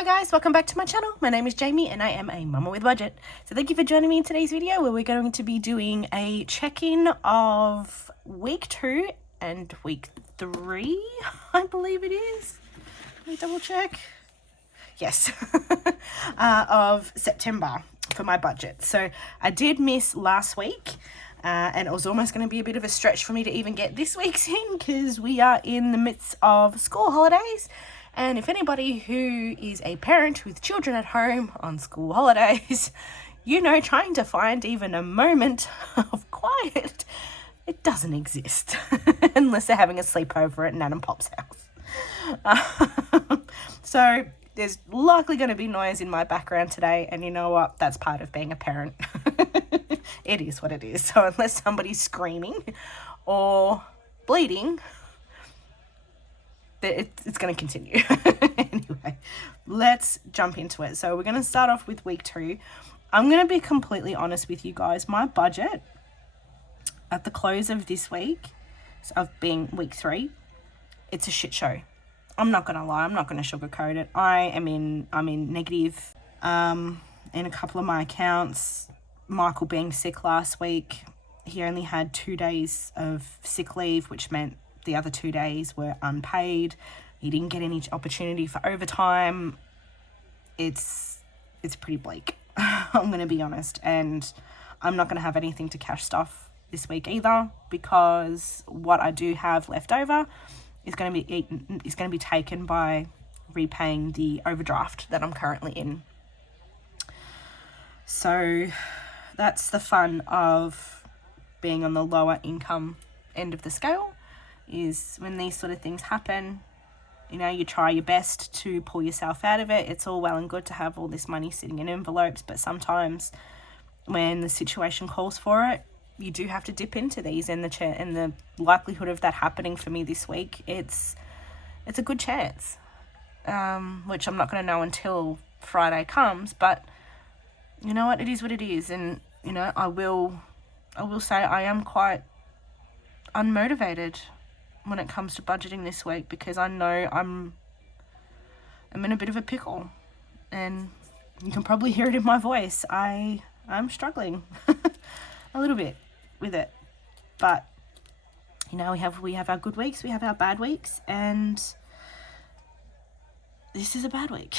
Hi guys, welcome back to my channel. My name is Jayme and I am a mama with budget. So thank you for joining me in today's video where we're going to be doing a check-in of week 2 and week 3, I believe it is. Let me double check. Yes, of September for my budget. So I did miss last week and it was almost going to be a bit of a stretch for me to even get this week's in because we are in the midst of school holidays. And if anybody who is a parent with children at home on school holidays, you know, trying to find even a moment of quiet, it doesn't exist unless they're having a sleepover at Nan and Pop's house. So there's likely going to be noise in my background today, and you know what? That's part of being a parent. It is what it is. So unless somebody's screaming or bleeding, it's going to continue. Anyway, let's jump into it. So we're going to start off with week 2. I'm going to be completely honest with you guys. My budget at the close of this week, of being week 3, it's a shit show. I'm not going to lie. I'm not going to sugarcoat it. I'm in negative in a couple of my accounts. Michael being sick last week, he only had 2 days of sick leave, which meant the other 2 days were unpaid. He didn't get any opportunity for overtime. It's pretty bleak. I'm going to be honest. And I'm not going to have anything to cash stuff this week either, because what I do have left over is going to be taken by repaying the overdraft that I'm currently in. So that's the fun of being on the lower income end of the scale, is when these sort of things happen, you know, you try your best to pull yourself out of it. It's all well and good to have all this money sitting in envelopes, but sometimes when the situation calls for it, you do have to dip into these, and the likelihood of that happening for me this week, it's a good chance, which I'm not going to know until Friday comes. But you know what, it is what it is. And you know, I will say I am quite unmotivated when it comes to budgeting this week, because I know I'm in a bit of a pickle, and you can probably hear it in my voice. I'm struggling a little bit with it, but you know, we have our good weeks, we have our bad weeks, and this is a bad week.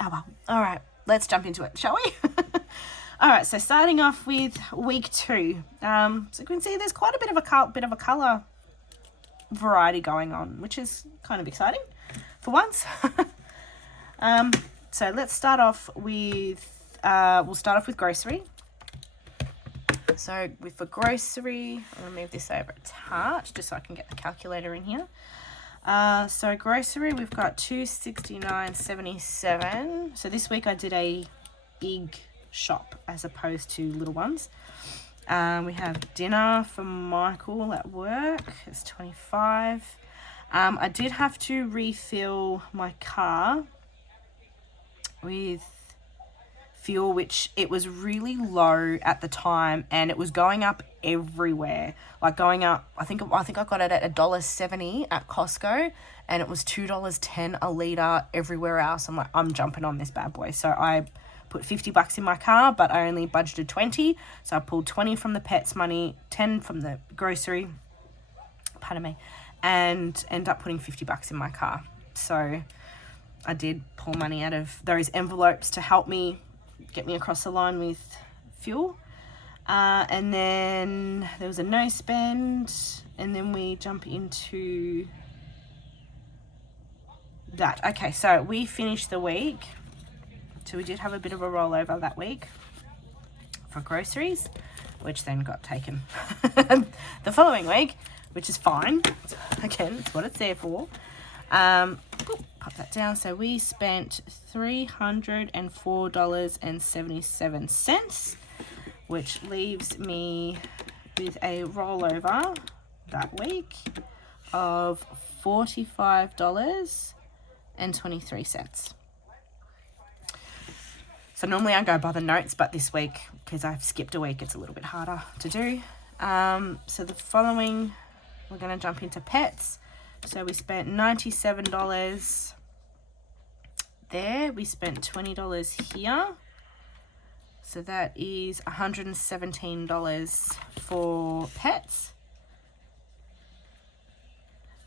Oh well. All right, let's jump into it, shall we? All right, so starting off with week 2. So you can see there's quite a bit of a colour variety going on, which is kind of exciting for once. So let's start off with, we'll start off with grocery. So for grocery, I'll move this over a touch just so I can get the calculator in here. So grocery, we've got $269.77. So this week I did a big shop as opposed to little ones. We have dinner for Michael at work. It's $25. I did have to refill my car with fuel, which it was really low at the time, and it was going up everywhere. Like going up, I think I got it at $1.70 at Costco, and it was $2.10 a litre everywhere else. I'm like, I'm jumping on this bad boy. So I put $50 in my car, but I only budgeted 20. So I pulled 20 from the pets money, 10 from the grocery, pardon me, and end up putting $50 in my car. So I did pull money out of those envelopes to help me get me across the line with fuel. And then there was a no spend, and then we jump into that. Okay, so we finished the week. So we did have a bit of a rollover that week for groceries, which then got taken the following week, which is fine. Again, it's what it's there for. Pop that down. So we spent $304.77, which leaves me with a rollover that week of $45.23. So normally I go by the notes, but this week, because I've skipped a week, it's a little bit harder to do. So the following, we're going to jump into pets. So we spent $97 there. We spent $20 here. So that is $117 for pets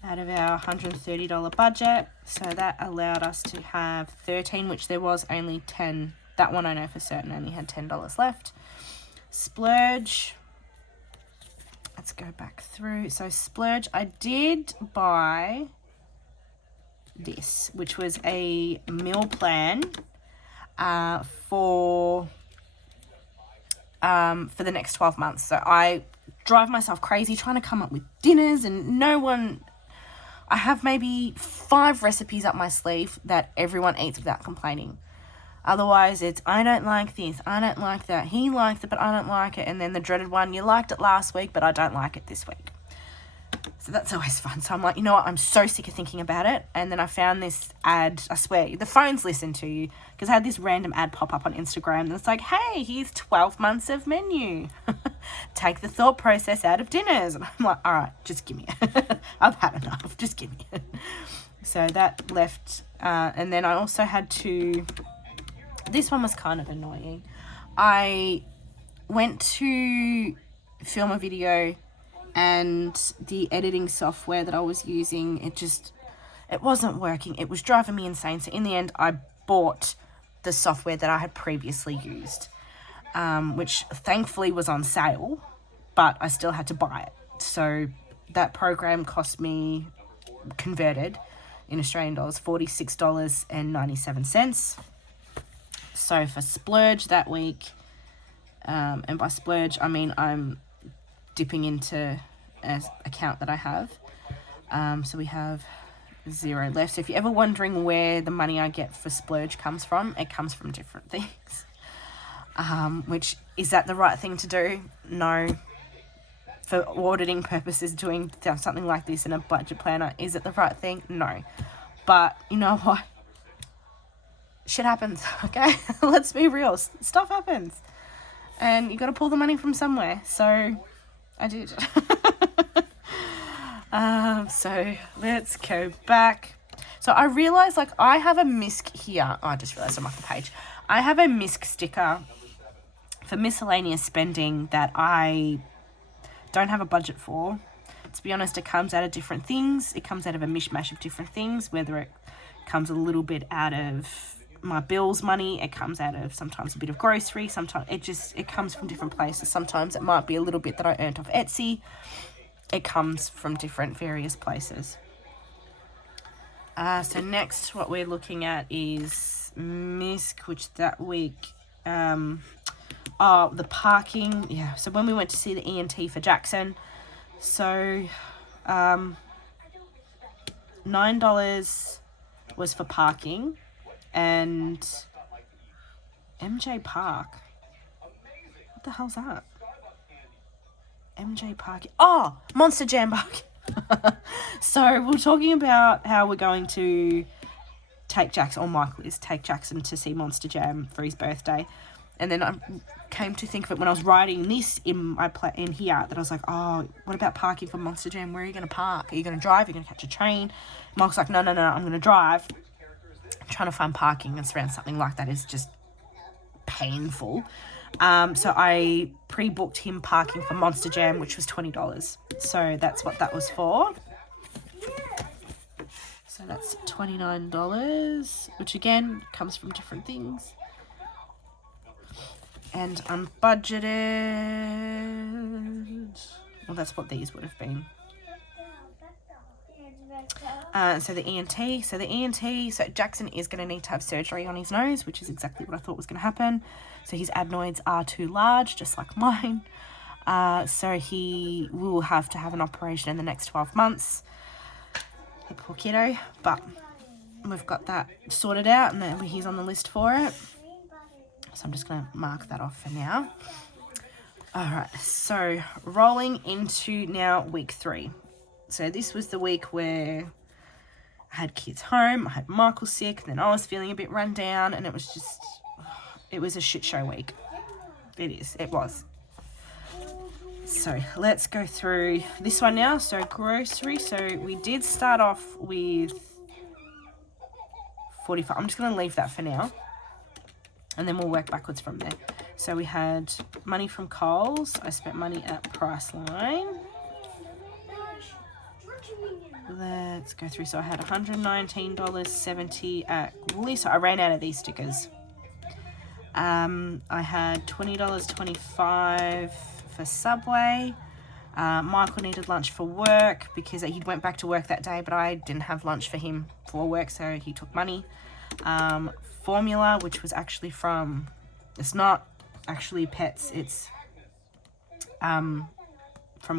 out of our $130 budget. So that allowed us to have 13, which there was only 10. That one I know for certain only had $10 left. Splurge. Let's go back through. So splurge, I did buy this, which was a meal plan for the next 12 months. So I drive myself crazy trying to come up with dinners, and I have maybe 5 recipes up my sleeve that everyone eats without complaining. Otherwise, it's, I don't like this, I don't like that, he likes it, but I don't like it. And then the dreaded one, you liked it last week, but I don't like it this week. So that's always fun. So I'm like, you know what, I'm so sick of thinking about it. And then I found this ad, I swear, the phones listen to you, because I had this random ad pop up on Instagram, and it's like, hey, here's 12 months of menu. Take the thought process out of dinners. And I'm like, all right, just give me it. I've had enough, just give me it. So that left, and then I also had to, this one was kind of annoying. I went to film a video, and the editing software that I was using, it wasn't working. It was driving me insane. So in the end, I bought the software that I had previously used, which thankfully was on sale, but I still had to buy it. So that program cost me, converted in Australian dollars, $46.97. So for splurge that week, and by splurge, I mean I'm dipping into an account that I have. So we have 0 left. So if you're ever wondering where the money I get for splurge comes from, it comes from different things. Which, is that the right thing to do? No. For auditing purposes, doing something like this in a budget planner, is it the right thing? No. But you know what? Shit happens, okay? Let's be real. Stuff happens. And you got to pull the money from somewhere. So I did. So let's go back. So I realized, like, I have a MISC here. Oh, I just realized I'm off the page. I have a MISC sticker for miscellaneous spending that I don't have a budget for. To be honest, it comes out of different things. It comes out of a mishmash of different things, whether it comes a little bit out of my bills money, it comes out of sometimes a bit of grocery, sometimes it comes from different places. Sometimes it might be a little bit that I earned off Etsy. It comes from different various places. So next what we're looking at is MISC, which that week, the parking. Yeah, so when we went to see the ENT for Jackson, so $9 was for parking, and MJ Park. What the hell's that? MJ Park. Oh, Monster Jam Park. So we're talking about how we're going to take Jackson, or Michael is, take Jackson to see Monster Jam for his birthday. And then I came to think of it when I was writing this in here, that I was like, oh, what about parking for Monster Jam? Where are you going to park? Are you going to drive? Are you going to catch a train? Michael's like, no, I'm going to drive. Trying to find parking and around something like that is just painful. So I pre-booked him parking for Monster Jam, which was $20. So that's what that was for. So that's $29, which again comes from different things. And I'm budgeted. Well, that's what these would have been. So the ENT. So Jackson is going to need to have surgery on his nose, which is exactly what I thought was going to happen. So his adenoids are too large, just like mine. So he will have to have an operation in the next 12 months. The poor kiddo. But we've got that sorted out, and then he's on the list for it. So I'm just going to mark that off for now. All right, so rolling into now week 3. So this was the week where I had kids home, I had Michael sick, then I was feeling a bit run down, and it was a shit show week. It was. So let's go through this one now. So grocery. So we did start off with $45. I'm just going to leave that for now, and then we'll work backwards from there. So we had money from Coles. I spent money at Priceline. Let's go through. So I had $119.70 at Woolies. So I ran out of these stickers. I had $20.25 for Subway. Michael needed lunch for work because he went back to work that day, but I didn't have lunch for him for work, so he took money. Formula, which was actually from, it's not actually Pets, it's from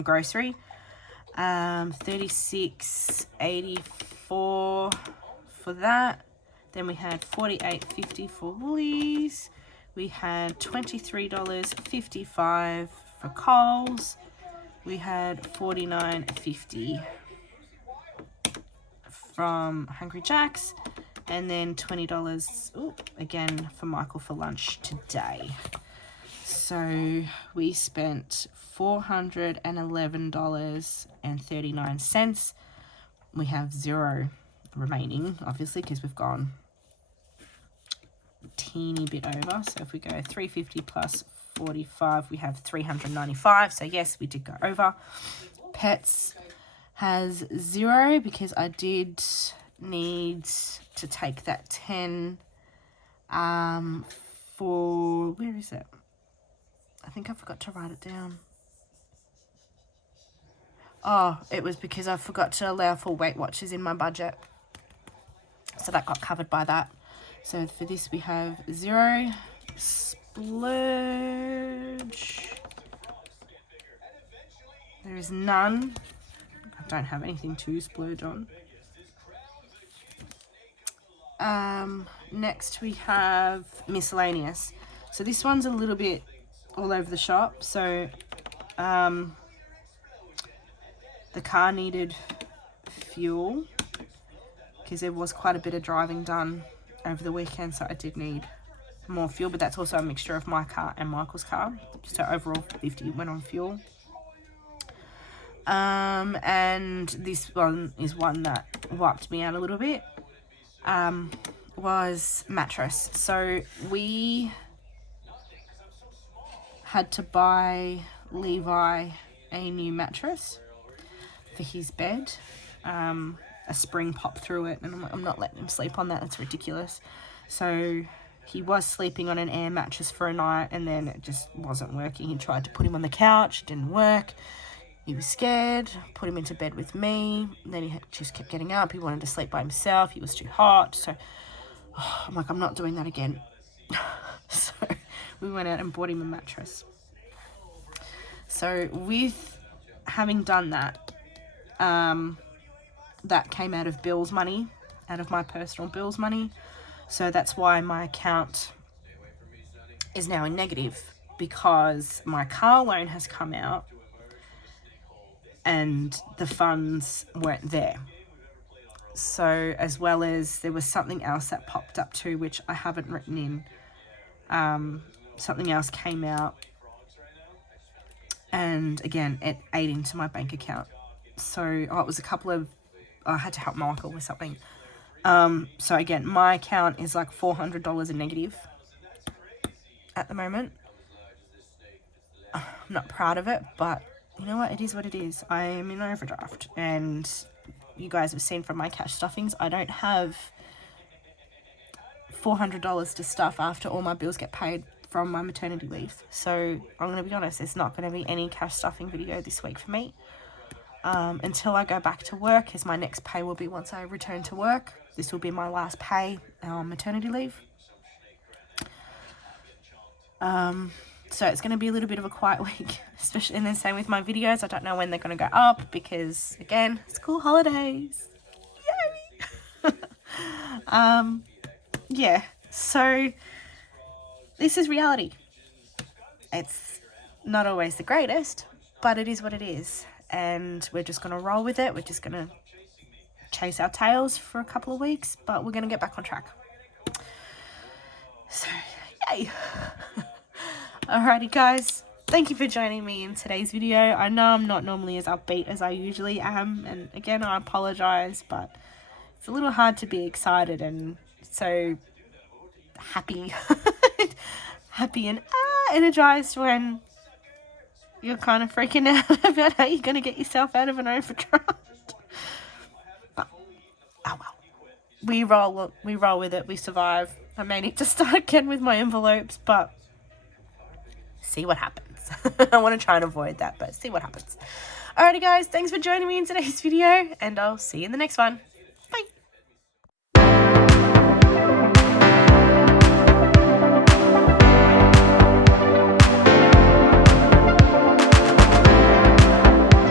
grocery. $36.84 for that. Then we had $48.50 for Woolies. We had $23.55 for Coles. We had $49.50 from Hungry Jack's, and then $20 again for Michael for lunch today. So we spent $411.39. We have $0 remaining, obviously, because we've gone a teeny bit over. So if we go $350 plus 45, we have $395. So yes, we did go over. Pets has $0 because I did need to take that 10 for, where is it? I think I forgot to write it down. Oh, it was because I forgot to allow for Weight Watchers in my budget. So that got covered by that. So for this we have $0. Splurge. There is none. I don't have anything to splurge on. Next we have miscellaneous. So this one's a little bit all over the shop. So the car needed fuel because there was quite a bit of driving done over the weekend, so I did need more fuel, but that's also a mixture of my car and Michael's car. So overall 50 went on fuel. And this one is one that wiped me out a little bit. Was mattress. So we had to buy Levi a new mattress for his bed. A spring popped through it, and I'm not letting him sleep on that. That's ridiculous. So he was sleeping on an air mattress for a night, and then it just wasn't working. He tried to put him on the couch, it didn't work. He was scared, put him into bed with me. Then he just kept getting up. He wanted to sleep by himself. He was too hot. So I'm like, I'm not doing that again. So we went out and bought him a mattress. So with having done that, that came out of Bill's money, out of my personal Bill's money. So that's why my account is now in negative, because my car loan has come out and the funds weren't there. So as well as there was something else that popped up too, which I haven't written in. Something else came out, and again it ate into my bank account. So it was a couple of, I had to help Michael with something. So again, my account is like $400 in negative at the moment. I'm not proud of it, but you know what? It is what it is. I am in overdraft, and you guys have seen from my cash stuffings, I don't have $400 to stuff after all my bills get paid from my maternity leave. So I'm going to be honest, there's not going to be any cash stuffing video this week for me. Until I go back to work, as my next pay will be once I return to work. This will be my last pay on maternity leave. So it's going to be a little bit of a quiet week, especially, and then same with my videos. I don't know when they're going to go up because, again, school holidays. Yay! Yeah, so this is reality. It's not always the greatest, but it is what it is. And we're just going to roll with it. We're just going to chase our tails for a couple of weeks, but we're going to get back on track. So, yay! Alrighty guys, thank you for joining me in today's video. I know I'm not normally as upbeat as I usually am, and again I apologize, but it's a little hard to be excited and so happy, happy and energized when you're kind of freaking out about how you're going to get yourself out of an overdraft. But, oh well. We roll with it. We survive. I may need to start again with my envelopes, but see what happens. I want to try and avoid that, but see what happens. Alrighty guys, thanks for joining me in today's video, and I'll see you in the next one.